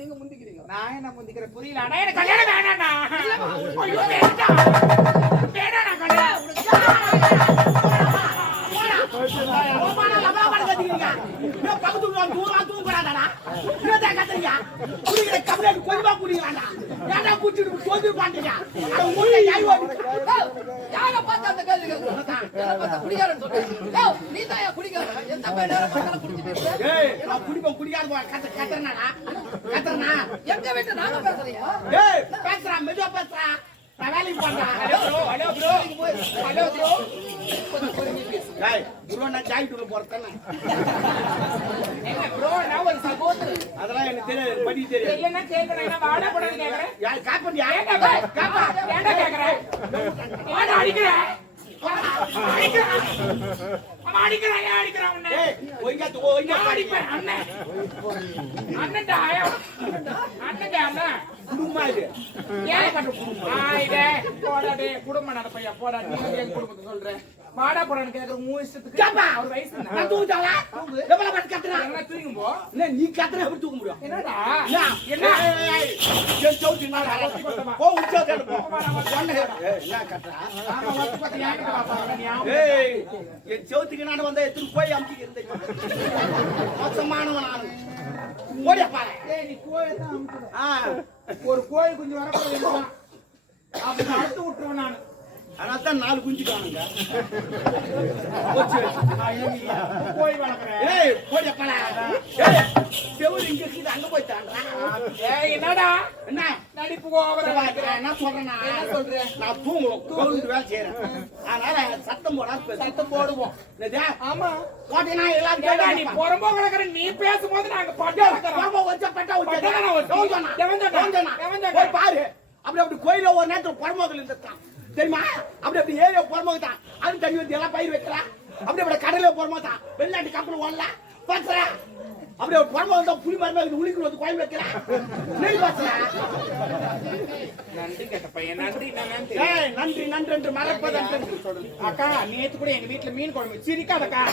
நீங்க முந்திக்கிறீங்க? நான் என்ன முந்திக்கிறேன் புரியல. அண்ணா எனக்கு கல்யாணம் வேணாண்ணா. ஐயோ வேண்டாம் எங்க வீட்டு நாங்க பேசுறியா? பேசுறான் மெதுவா பேசுறான். நான் வேலைக்கு போறேன். அதெல்லாம் எனக்கு தெரியாது, படி தெரியாது. என்ன கேக்குறேன் வாடா போட கேக்குறேன். யார் காப்பி ஏன்டா கேக்குறேன்? ஏன்டா அடிக்கிறேன்? அடிக்கிறான் உன்னை. அடிப்பேன் அண்ணன். அண்ணன்டா அண்ணன் குடும்பமா இது. ஏன் பண்ற குடும்பம்? போடாடே குடும்பம் நடப்பையா போடா. நீ என் குடும்பத்தை சொல்றேன். வாடா போடான்னு கேக்குற மூணு இஷ்டத்துக்கு. அவர் வயசு நான் தூங்குதாளா? எவ்வளவு பண்ணி கத்துறேன்? என்ன தூங்கும் போ. என்ன நீ கத்துற எப்படி தூங்க முடியும்? என்னடா? என்ன? என் சௌத்தி நான் போ உச்சா போ. என்ன கத்துறா? ஆமா வந்து பத்தி யாருக்கு பாப்பா நீ? ஏய் என் சௌத்திக்கு நான் வந்தா எதுக்கு போய் அம்மிக்கு இருந்தே. மோசமானவன் நான். ஓடியா பாரு. ஏய் நீ கோயை தான் அம்மிடு. ஒரு கோயில் குஞ்சு வரப்போகுது. அப்படி அறுத்து விட்டுருவேன் நான். அதான் 4 குஞ்சு காணுங்க. கோயில் வளர்க்குறேன். ஏய் கோழிய பல. ஏய் செவுரு இங்க இருக்குது அங்க போய் தாண்டா. ஏய் என்னடா? என்ன நடிப்பு ஓவரா வைக்கிறேன். என்ன சொல்றேன்னா? என்ன சொல்றேன்? நான் தூங்குறோம். கோவிலுக்கு வேலை செய்றேன். அதனால சத்தம் போடாம சத்தம் போடுவோம். என்னடா? ஆமா. போட்டேனா எல்லாரும் கேட்டா நீ பொறம்போ கலக்குற. நீ பேசும்போது நாங்க பட்டா பொறம்போ வச்ச பட்டா வச்சா. போய் பாரு. அப்படி கோயில ஒரு நேரத்துல பொறம்போகள் இருந்தான். தெரியுமா? அப்படி ஏரியா போறமாதான். அது தண்ணி வந்து எல்லாம் பயிர் வைக்கலாம். அப்படி கடல போறமாதான். வெளிநாட்டு கப்பல் ஓடல பாத்துற. அப்படி போறமாதான் புலி மரமா உளிக்கு வந்து கோயில் வைக்கலாம். நெல் பாத்துற. நன்றி கேட்ட பையன். நன்றி என்று மறப்பதன் அக்கா நேத்து கூட எங்க வீட்டுல மீன் குழம்பு சிரிக்காதக்கா.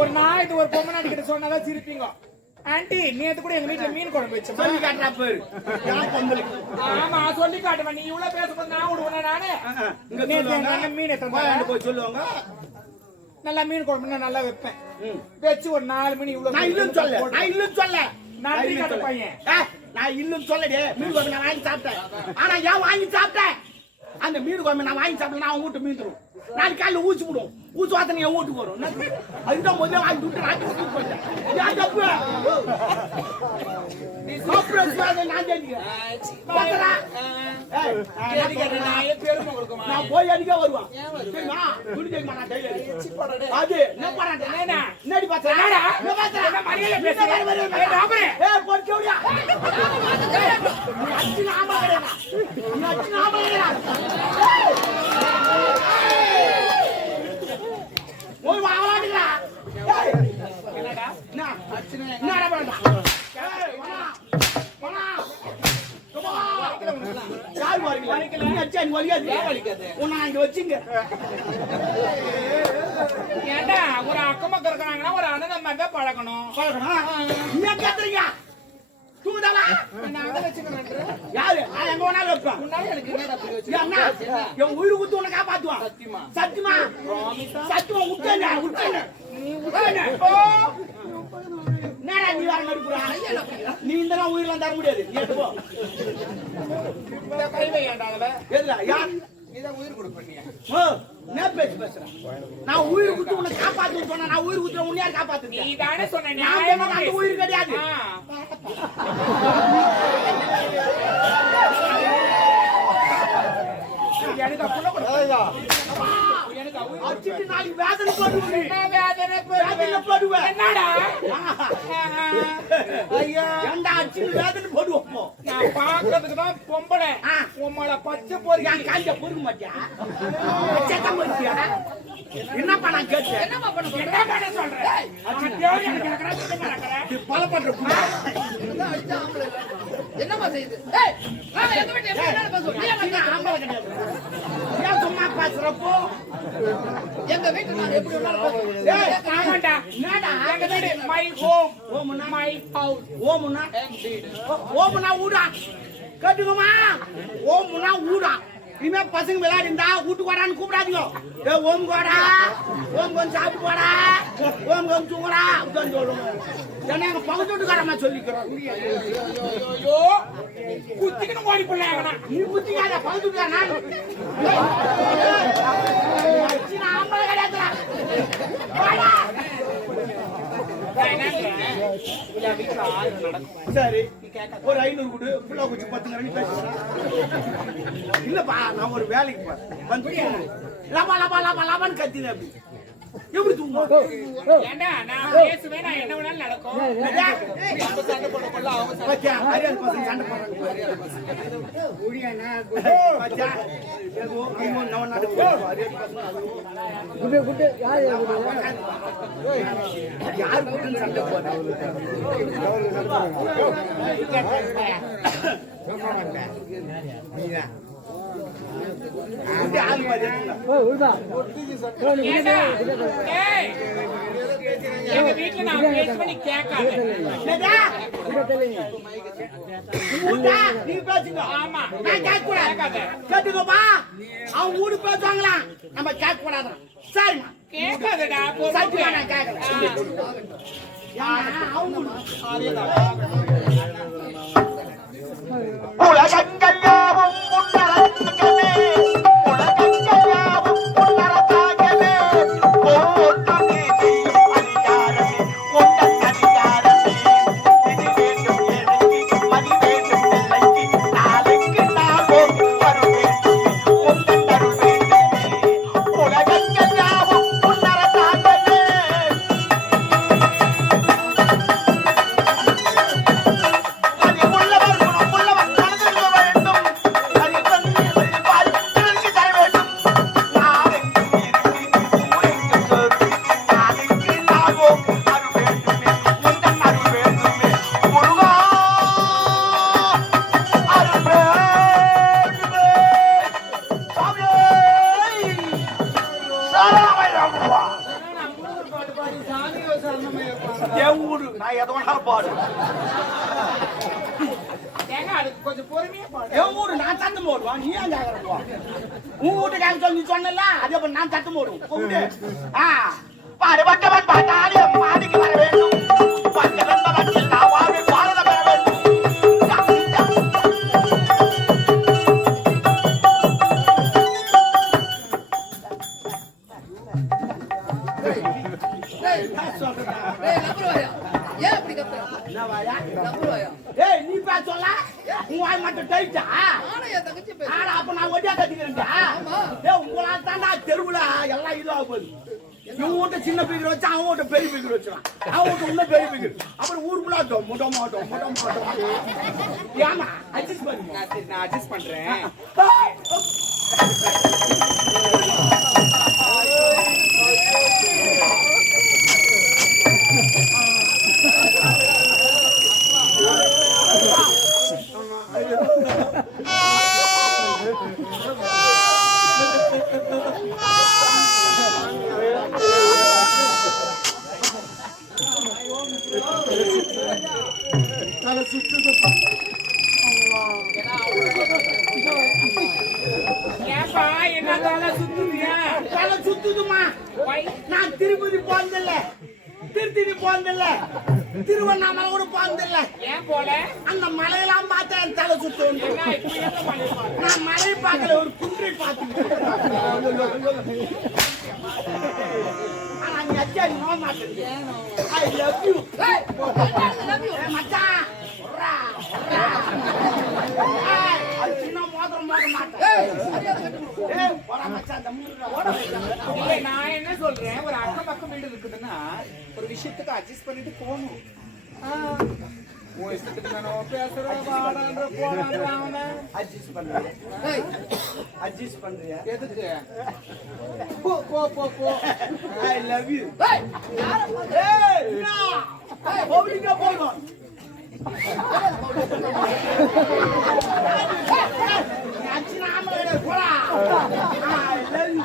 ஒரு நாள் இது ஒரு பொம்மை நடிக்கிட்டு சொன்னாதான் சிரிப்பீங்க. ஆண்டி நேத்து கூட எங்க வீட்டுல மீன் குழம்பு வச்சு சொல்லி காட்டுறா பேரு. ஆமா சொல்லி காட்டுவேன். நீ இவ்வளவு பேசும்போது நான் விடுவேன். நானு நல்ல மீன் எத்தனை போய் சொல்லுவாங்க. நல்லா மீன் குழம்பு நல்லா வைப்பேன். வச்சு ஒரு 4 மணி இவ்வளவு. நான் இல்லும் சொல்ல நன்றி காட்ட பையன். நான் இல்லும் சொல்லடே. மீன் குழம்பு நான் வாங்கி சாப்பிட்டேன். ஆனா ஏன் வாங்கி சாப்பிட்டேன்? அந்த மீன் குழம்பு நான் வாங்கி சாப்பிட்டேன். நான் வீட்டு மீன் தரும். நாளைக்கு காலையில் ஊசி விடும். ஊசி வார்த்தை என் வீட்டுக்கு வரும். அதுதான் முதல்ல வாங்கி விட்டு நாட்டு போயிட்டேன். நான் போய் அடிக்க வருவான். அது என்ன பண்ணி பார்த்தா போய் வாங்கலாடுங்களா? என்னடா என்னடா பண்ணா? யார் வரீங்க? நீ அச்சா நீ வலியாது. உன்னை அங்க வச்சிங்க. ஏண்டா ஒரு அக்கம் பக்கம் இருக்காங்கன்னா ஒரு அண்ணன் மாதிரி தான் பழகணும். நீ கேக்குறீங்க தூங்குதாளா? நான் வச்சுக்கிறேன். யாரு? நான் எங்க வேணாலும் வைப்பேன். முன்னாடி எனக்கு என்னடா புரியுது? என் உயிர் குத்து உன்னை காப்பாத்துவான். சத்தியமா சத்தியமா சத்தியமா விட்டேன் விட்டேன். நீ விட்டேன். என்னடா நீ வர நடிப்புறா? நீ இந்த உயிரெல்லாம் தர முடியாது. நீ எடுத்து போ. கை வையாண்டாங்கல. எதுடா? யார்? நீதான் உயிர் கொடுப்பீங்க. என்ன பேச்சு பேசுறேன்? நான் உயிர் குத்து உன்னை காப்பாத்துன்னு சொன்னா நான் உயிர் குத்துற உன்னை யார் காப்பாத்துங்க? நீ தானே சொன்ன. நான் அந்த உயிர் கிடையாது. எனக்கு அப்பள கூட எனக்கு அச்சிட்டு நாளைக்கு வேதனை போடுவே. வேதனை போடுவே. என்னடா? ஐயா ஏண்டா அச்சிட்டு வேதனை போடுவோம். நான் பாக்கிறதுக்கு தான் பொம்பளை. உம்மள பச்சை போறீங்க. காஞ்ச பொறுக்க மாட்டியா? பச்சை போறியா? என்ன பண்ண கேட்க? என்னமா பண்ண சொல்ற? என்ன பண்ண சொல்ற? அச்சிட்டு எனக்கு நடக்கற நீ பல பண்ற. என்னமா செய்யுது? ஏய் நான் எங்க வீட்ல என்ன பேசுற? நீ என்ன ஆம்பள கிடையாது. ஏன் சும்மா பேசுறப்போ எங்க வீட்டுல நான் எப்படி வேணாலும் ஏய் ஆமாடா என்னடா எங்க வீடு மை ஹோம் ஓமுன்னா மை ஹவுஸ் ஓமுன்னா ஓமுன்னா ஊடா கேட்டுக்கோமா ஓமுன்னா ஊடா இனிமே பசங்க விளையாடிந்தா வீட்டுக்கு வாடான்னு கூப்பிடாதீங்க ஏ ஓம் கோடா ஓம் கொஞ்சம் சாப்பிட்டு போடா ஓம் கொஞ்சம் தூங்குடா அப்படின்னு சொல்லுவோம் ஏன்னா எங்க பக்கத்து வீட்டுக்காரமா சொல்லிக்கிறோம் ஐயோ குத்திக்கணும் ஓடி போறாங்கனா நீ புத்திக்காத பக்கத்து வீட்டுக்காரனா சின்ன ஆம்பளை கிடையாதுடா வாடா சரி ஒரு 500 கொடு புள்ள குச்சி 10 கரண்டி பேசுறா இல்லப்பா நான் ஒரு வேலைக்கு போறேன் வந்து லபா லபா லபா லபான்னு கத்தினேன் அப்படி எப்படி தூங்குவோம் ஏண்டா நான் பேசுவேன் நான் என்ன வேணாலும் நடக்கும் நம்ம சண்டை போட கொள்ள அவங்க பச்சா அரியல் பசங்க சண்டை போடுறாங்க ஊடியானா பச்சா ஏதோ நம்ம நம்ம நாடு அரியல் பசங்க குடு குடு யார் குடுன்னு சண்டை போடுறாங்க எங்க வீட்டுல நான் பேசுவேன் நீ கேட்காத நீ பேசுங்க ஆமா நான் கேட்க கூடாது கேட்டுக்கோப்பா அவங்க ஊடு பேசுவாங்களாம் நம்ம கேட்க கூடாதான் சரிம்மா கேட்காதடா சத்தியமா நான் கேட்கல உலகங்கள் யாவும் முன்னரங்கமே உலகங்கள் யாவும் முன்னரங்கமே ஒவ்வொரு நீதியும் அதிகாரமே உங்கள் அதிகாரமே இது வேண்டும் எனக்கு மதி வேண்டும் நிலைக்கு நாளைக்கு நாளும் வரும் வேண்டுமே உங்கள் அருள் வேண்டுமே உலகங்கள் யாவும் முன்னரங்கமே அது உள்ளவர் குணம் உள்ளவர் மனதில் வேண்டும் அது தண்ணீர் பால் பிறருக்கு தர வேண்டும் நாளைக்கும் இருக்கு ஊரெங்கும் சேர்த்து நாளைக்கு நாளும் அருள் வேண்டுமே உங்கள் அருள் வேண்டுமே முருகா அருள் வேண்டுமே சாமியே சரணமையப்பா என் ஊரு நான் எதை வேணாலும் பாடு ஏங்க அதுக்கு கொஞ்சம் பொறுமையா பாடு என் ஊரு நான் சத்தம் போடுவான் நீ ஏன் கேட்கறப்போ உன் வீட்டுக்காரங்க சொல்லி நீ சொன்னல அதே போல நான் சத்தம் போடுவோம் கூப்பிட்டு பாடுபட்டவன் பார்த்தாலே மாடிக்கு வர வேண்டும் பஞ்சவன் பவத்தில் நான் வாழ்வை பாரத பெற வேண்டும் நம்புவாயா ஏன் அப்படி கத்துற என்ன வாயா நம்புவாயா ஏய் நீ பேச சொல்ல உன் வாய் மட்டும் டைட்டா நானும் என் தங்கச்சி பேச ஆனா அப்ப நான் ஒட்டியா கட்டிக்கிறேன்டா ஏய் உங்களால தாண்டா தெருவுல எல்லாம் இதுவா போகுது இவன் வீட்டை சின்ன பீக்கர் வச்சு அவன் வீட்டை பெரிய பீக்கர் வச்சுறான் அவன் வீட்டை இன்னும் பெரிய பீக்கர் அப்புறம் ஊருக்குள்ள முட்டை மாட்டோம் ஏமா அட்ஜஸ்ட் பண்ணுங்க சரி நான் அட்ஜஸ்ட் பண்றேன் ஏப்பா என்ன தலை சுத்துதியா தலை சுத்துதுமா நான் திருப்பதி போனதில்ல திருத்தணி போனதில்ல திருவண்ணாமலை கூட போனதில்ல ஏன் போல அந்த மலையெல்லாம் பார்த்தா என் தலை சுத்தும் என்ன இப்படி என்ன பண்ணிருப்பாங்க நான் மலை பார்க்கல ஒரு குன்றை பார்த்து ஆனா நீ அச்சா நீ நோக மாட்டேங்க ஐ லவ் யூ மச்சான் உர்ரா, உர்ரா. ஏய், அது சின்ன மோதிரம் போட மாட்டேன் ஏய், போடா மச்சான், இந்த மூணுல ஓட வைக்கலாம். இல்ல நான் என்ன சொல்றேன் ஒரு அக்கம் பக்கம் வீடு இருக்குதுன்னா ஒரு விஷயத்துக்கு அட்ஜஸ்ட் பண்ணிட்டு போகணும் உன் இஷ்டத்துக்கு நான் பேசுறேன் வாடான்ற போடான்ற அட்ஜஸ்ட் பண்றியா? அட்ஜஸ்ட் பண்றியா? எதுக்கு போ போ போ போ I love you. ஏய், என்ன? பவுலிங்கா போகணும். நீ அடிச்சு நாம போடா. I love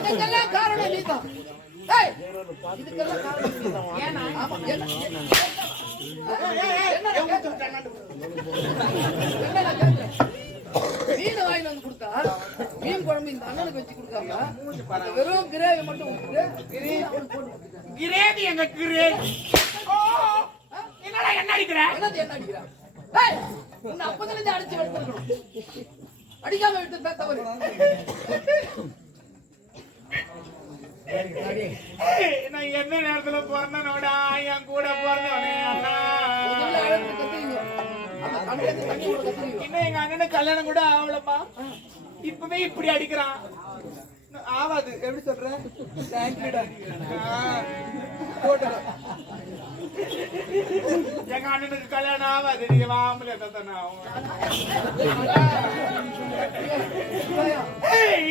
இதுக்கெல்லாம் காரணம் நீதான். ஏய், இதுக்கெல்லாம் காரணம் நீதான். ஏன்னா ஆமா என்ன மீன் வாங்கி வந்து கொடுத்தா மீன் குழம்பு இந்த அண்ணனுக்கு வச்சு கொடுக்காம அந்த வெறும் கிரேவி மட்டும் கிரேவி எங்க கிரேவி என்னடா என்ன அடிக்கிற என்ன அடிக்கிறா? ஏய், உன்னை அப்பதுல இருந்து அடிச்சு எடுத்துக்கணும். அடிக்காம விட்டு தவறு. நான் எந்த நேரத்துல பிறந்தனோடா என் கூட பிறந்தவனே அண்ணா. இன்னும் எங்க அண்ணனுக்கு கல்யாணம் கூட ஆகலப்பா. இப்பவே இப்படி அடிக்கிறான். ஆவாது எப்படி சொல்ற? எங்க அண்ணனுக்கு கல்யாணம் ஆகாது. நீங்க வாமல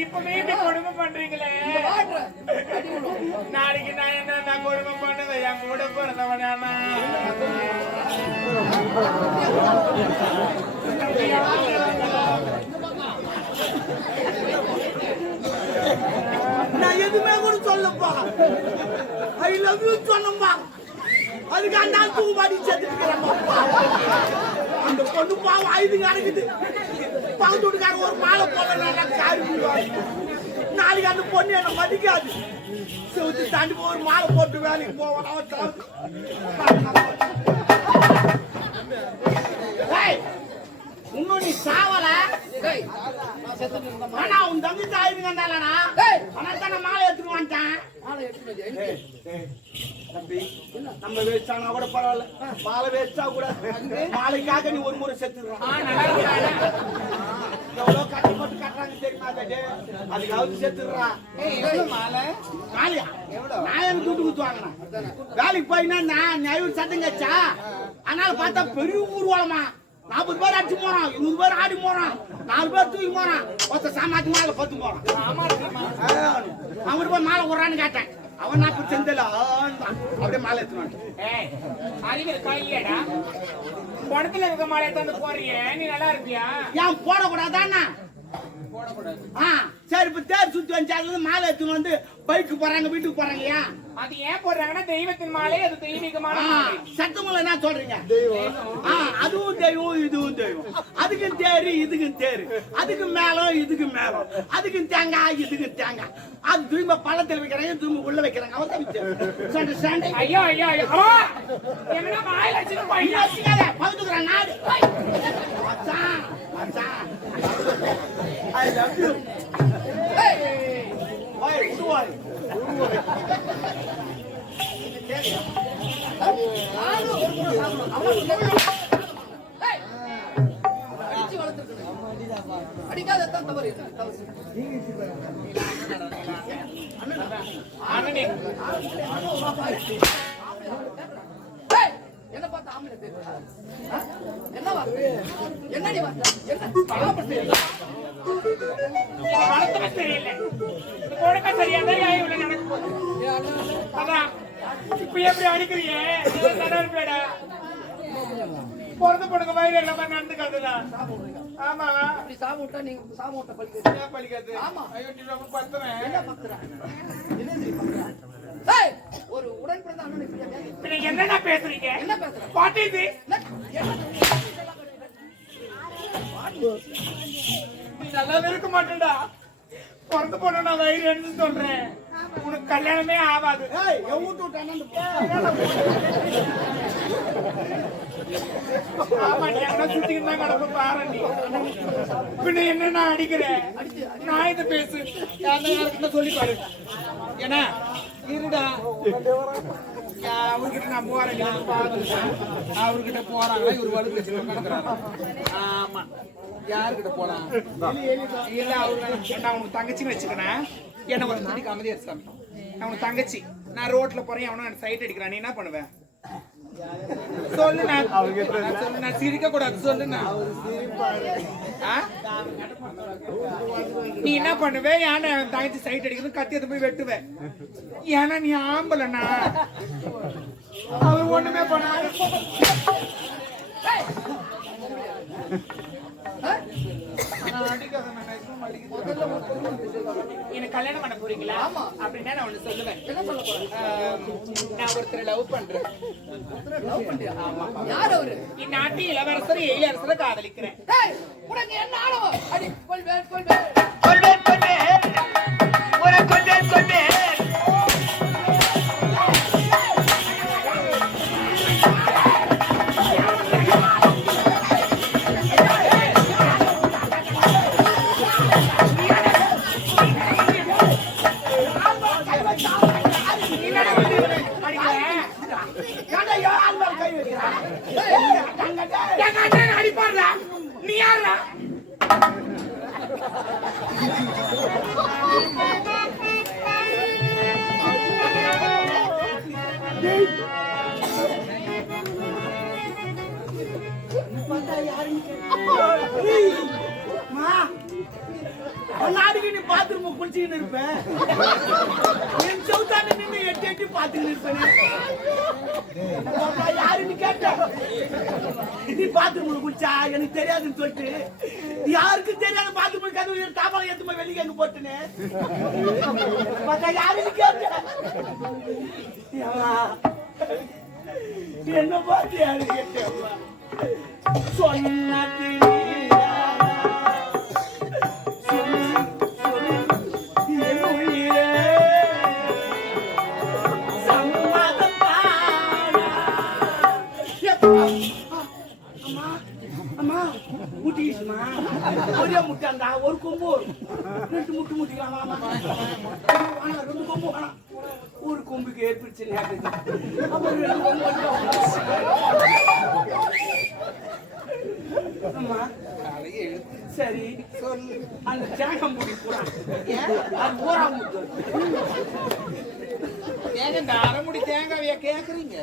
இப்பவே இப்படி கொடுமை பண்றீங்களே. நாளைக்கு நான் என்ன கொடுமை பண்ணுவேன் என் கூட பிறந்தவனா. நான் எதுவுமே கூட சொல்லப்பா. ஐ லவ் யூ சொன்னப்பா. அதுக்கு அந்த தூக்கு மாடி செத்துக்கிறேன். அந்த பொண்ணு பாவம் 5 நடக்குது. பக்கத்து வீட்டுக்காரங்க ஒரு மாலை போடலாம் காரி நாளைக்கு அந்த பொண்ணு என்ன மதிக்காது. செவுத்து தாண்டி ஒரு மாலை போட்டு வேலைக்கு போவான். இன்னும் நீ சாவல. ஆனா உன் தம்பி தாயிருந்தானா ஆனா மாலை எடுத்துட்டு வந்துட்டான். தம்பி நம்ம வேஸ்டானா கூட பரவாயில்ல. மாலை வேஸ்டா கூட மாலைக்காக நீ ஒரு முறை செத்துடுறான். எவ்வளவு கட்டி போட்டு கட்டுறாங்க தெரியுமா? அதுக்காவது செத்துடுறான். மாலையா நான் எனக்கு துட்டு குத்து வாங்கினேன். வேலைக்கு போயினா நான் நியாயம் சட்டம் கச்சா. அதனால பார்த்தா பெரிய ஊர்வலமா 40 பேர் அடிச்சு போறான், 100 பேர் ஆடி போறான், 4 பேர் தூக்கி போறான், ஒருத்த சாமாத்தி மாலை 10 போறான். அவன் போய் மாலை விடுறான்னு கேட்டேன். அவன் நான் செந்தல அப்படியே மாலை எடுத்துவான். அறிவு கையடா படத்துல இருக்க மாலை எடுத்து போறிய நீ நல்லா இருப்பியா? ஏன் போடக்கூடாதாண்ணா? சரி இப்ப தேர் சுத்தி வந்து மாலை எடுத்துன்னு வந்து பைக்கு போறாங்க வீட்டுக்கு போறாங்க. ஏன் அது ஏன் போடுறாங்கன்னா தெய்வத்தின் மாலை, அது தெய்வீகமான மாலை. சத்தமுள்ள என்ன சொல்றீங்க? அதுவும் தெய்வம் இதுவும் தெய்வம். அதுக்கும் தேரு இதுக்கும் தேரு, அதுக்கு மேலம் இதுக்கு மேலம், அதுக்கும் தேங்காய் இதுக்கு தேங்காய். அது திரும்ப பழத்தில் வைக்கிறாங்க, திரும்ப உள்ள வைக்கிறாங்க. அவன் ஐயோ ஐயோ ஐயோ என்ன மாலை வச்சுட்டு போய் பகுத்துக்கிறான் நாடு. I love you. Hey! Why? Why? அடிக்காதான் தவறு. என்ன பார்த்தா ஆம்பளை பேசுறா? என்னவா என்னடி என்ன தெரியல கொடுக்க சரியாதான் இவ்வளவு நடக்கும். அதான் இப்ப எப்படி அடிக்கிறீங்க? பிறந்த பொண்ணுங்க வயிறு எல்லாமே நடந்துக்காதுல. ஆமா அப்படி சாப்பிட்டா நீங்க சாப்பிட்ட பழிக்காது பழிக்காது. ஆமா பத்துறேன் என்ன பத்துறேன் ஒரு உடன் பிறந்த அண்ணன் என்னடா பேசுறீங்க? என்ன பேசுறேன்? பாட்டி நீ நல்லா இருக்க மாட்டேடா. பிறந்த பொண்ணு நான் வயிறு எடுத்து சொல்றேன். உனக்கு கல்யாணமே ஆகாது. ஆமா நீ என்ன சுத்திக்கிட்டு தான் கிடப்ப பாரு. நீ பின்ன என்ன நான் அடிக்கிறேன்? நான் இதை பேசு யாருக்கிட்ட சொல்லி பாரு. ஏன்னா இருடா அவர்கிட்ட நான் போறேன். அவர்கிட்ட போறாங்க இவர் வலு பேசி கிடக்குறாங்க. ஆமா யாருக்கிட்ட போலாம்? இல்ல அவரு நான் உனக்கு தங்கச்சின்னு வச்சுக்கிறேன். என்ன ஒரு மணிக்கு அமைதியா சாமி. நான் உனக்கு தங்கச்சி. நான் ரோட்ல போறேன். அவனும் சைட் அடிக்கிறான். நீ என்ன பண்ணுவேன் சொல்லு? நான் சிரிக்க கூடாது சொல்லு. நீ என்ன பண்ணுவேன்? ஏன்னா தங்கச்சி சைட் அடிக்கிறது கத்தியத்தை போய் வெட்டுவேன். ஏன்னா நீ ஆம்பலண்ணா. அவர் ஒண்ணுமே பண்ண எனக்கு கல்யாணம் பண்ண போறீங்களா? ஆமா. அப்படின்னா நான் ஒண்ணு சொல்லுவேன். என்ன சொல்ல போறேன்? நான் ஒருத்தரை லவ் பண்றேன். லவ் பண்றியா? யார் அவரு? இந்நாட்டு இளவரசர் எழிலரசரை காதலிக்கிறேன். ஏய், உனக்கு என்ன ஆளவோ? அடி கொள்வேன் கொள்வேன். கொண்டேன் கொண்டேன் ஒரு கொண்டேன் கொண்டேன் ஏன்டா யார் மேல கை வைக்கிறான்? எங்க அண்ணன் அடிப்பாருடா. நீ யாருடா? நாளைக்கு நீ பாத்ரூம் குளிச்சுக்கின்னு இருப்பேன். என் சவுத்தான நின்று எட்டி எட்டி பாத்துக்கிட்டு இருப்பேன். யாருன்னு கேட்ட நீ பாத்ரூம்ல குளிச்சா எனக்கு தெரியாதுன்னு சொல்லிட்டு யாருக்கு தெரியாத பாத்ரூம் கதவு தாமரை ஏத்துமா வெளியே அங்க போட்டுன்னு யாருன்னு கேட்ட என்ன பார்த்து யாரு கேட்ட சொன்னது ஒரே முட்டாண்டா ஒரு கொம்பு ரெண்டு முட்டு முட்டிக்கலாம் ரெண்டு கொம்பு வேணாம் ஒரு கொம்புக்கு ஏற்படுச்சு அப்புறம் ரெண்டு கொம்பு அம்மா சரி சொல்லு அந்த தேங்காய் மூடி போறான் அது ஊரா முட்டு ஏங்க இந்த அரைமுடி தேங்காவையா கேக்குறீங்க?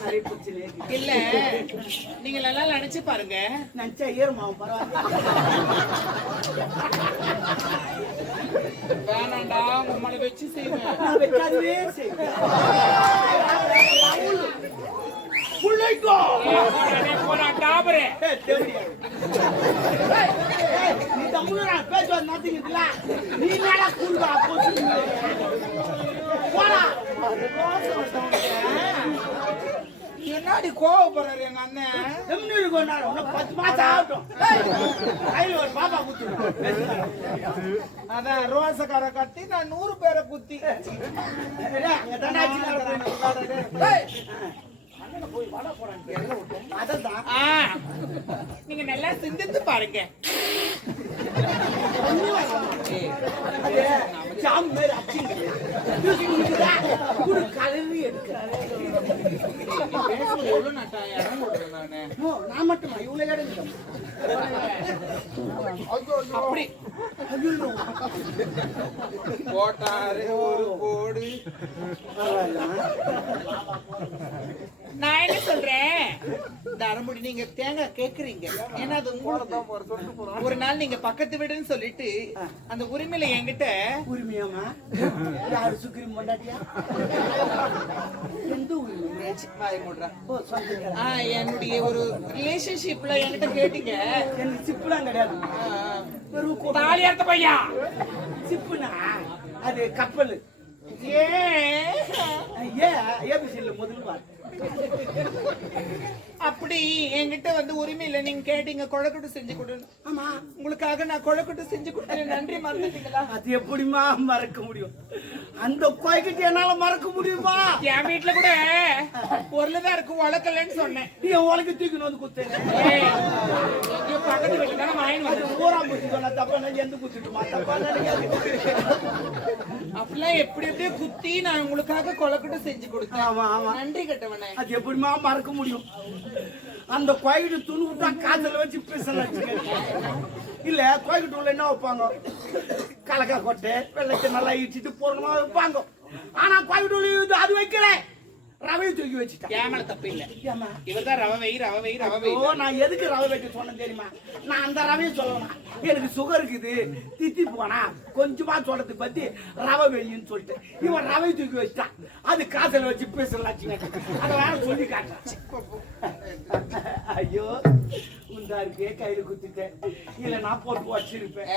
நிறைய பிரச்சனை இல்ல நீங்க நல்லா நினைச்சு பாருங்க. நினைச்சா ஏறுமாவும் பரவாயில்ல வேணாண்டா உங்களை வச்சு செய்வேன். நான் வைக்காதவே செய்வேன் டாபரே நீ தமிழ் பேசுவது நடத்திக்கிட்டுல நீ நேரா கூழ்வா போடா என்னாடி கோவப்படுறாரு எங்க அண்ணன்? எம்னு கொண்டாடு உனக்கு 10 மாசம் ஆகட்டும் கையில் ஒரு பாப்பா குத்து அதான் ரோசக்கார கட்டி நான் 100 பேரை குத்தி நீங்க நல்லா சிந்தித்து பாருங்க. ஜாம் மேல அப்சிங்க குடு கலரி எடுக்கறானே எவ்வளவு நட்டா இடம் போடுறேன் நானு. நான் மட்டுமா இவ்வளவு இடம் அப்படி போட்டாரு ஒரு கோடு. நான் என்ன சொல்றேன், இந்த அரைமுடி நீங்க தேங்காய் கேக்குறீங்க, ஏன்னா அது உங்களுக்கு ஒரு நாள் நீங்க பக்கத்து வீடுன்னு சொல்லிட்டு அந்த உரிமையில என்கிட்ட உரிமையாமா யாரு சுக்கிரி மொண்டாட்டியா எந்த உரிமை என்னுடைய ஒரு ரிலேஷன்ஷிப்ல என்கிட்ட கேட்டீங்க. எனக்கு சிப்புலாம் கிடையாது தாலி அறுத்த பையா சிப்புனா அது கப்பல் ஏபிசில முதல் பார் அப்படி என்கிட்ட வந்து உரிமை இல்ல. நீங்க கேட்டீங்க கொழக்கட்டு செஞ்சு கொடுன்னு. ஆமா உங்களுக்காக நான் கொழக்கட்டு செஞ்சு கொடுத்தேன். நன்றி மறந்துட்டீங்களா? அது எப்படிமா மறக்க முடியும்? அந்த கோய்கிட்ட என்னால மறக்க முடியுமா? என் வீட்டுல கூட பொருள்தான் இருக்கு, உழக்கலன்னு சொன்னேன். நீ உலக தூக்கின்னு வந்து குத்தேன் பக்கத்து வீட்டுல தானே வாங்கி வந்து ஊராம் குத்தி சொன்ன தப்பா எந்த குத்திட்டுமா தப்பா அப்படிலாம் எப்படி எப்படியே குத்தி நான் உங்களுக்காக கொழக்கட்டு செஞ்சு கொடுத்தேன். ஆமா ஆமா நன்றி கட்டவனே. அது எப்படிமா மறக்க முடியும்? அந்த கோயிட்டு துணி விட்டா காய்ச்சல வச்சு பேசல இல்ல கோயிட்டு உள்ள என்ன வைப்பாங்க? கலக்கா கொட்டை வெள்ளத்தை நல்லா இடிச்சிட்டு பூர்ணமா வைப்பாங்க. ஆனா கோயிட்டு அது வைக்கல, ரவையை தூக்கி வச்சுட்டேன். ஏமால தப்பு இல்ல, இவர்தான் ரவை ரவை ரவை. நான் எதுக்கு ரவை வைக்க சொன்னேன் தெரியுமா? நான் அந்த ரவையை சொல்லணும், எனக்கு சுகர் இருக்குது தித்தி போனா கொஞ்சமா சொல்றதுக்கு பத்தி ரவை வெயின்னு சொல்லிட்டு இவன் ரவை தூக்கி வச்சுட்டான். அது காசல வச்சு பேசலாம், அதை வேற சொல்லி காட்டுறேன். ஐயோ நல்லா இருக்கே கையில குத்திட்டேன் இல்ல நான் போட்டு வச்சிருப்பேன்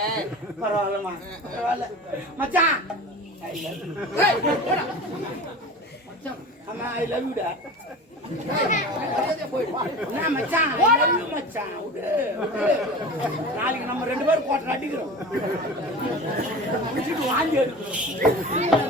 பரவாயில்லம்மா பரவாயில்ல மச்சான் அம்மா ஐ லவ் யூடா என்ன மச்சான் ஐ லவ் யூ மச்சான் விடு நாளைக்கு நம்ம 2 பேரும் கோட்டை அடிக்கிறோம் வாங்கி எடுக்கிறோம்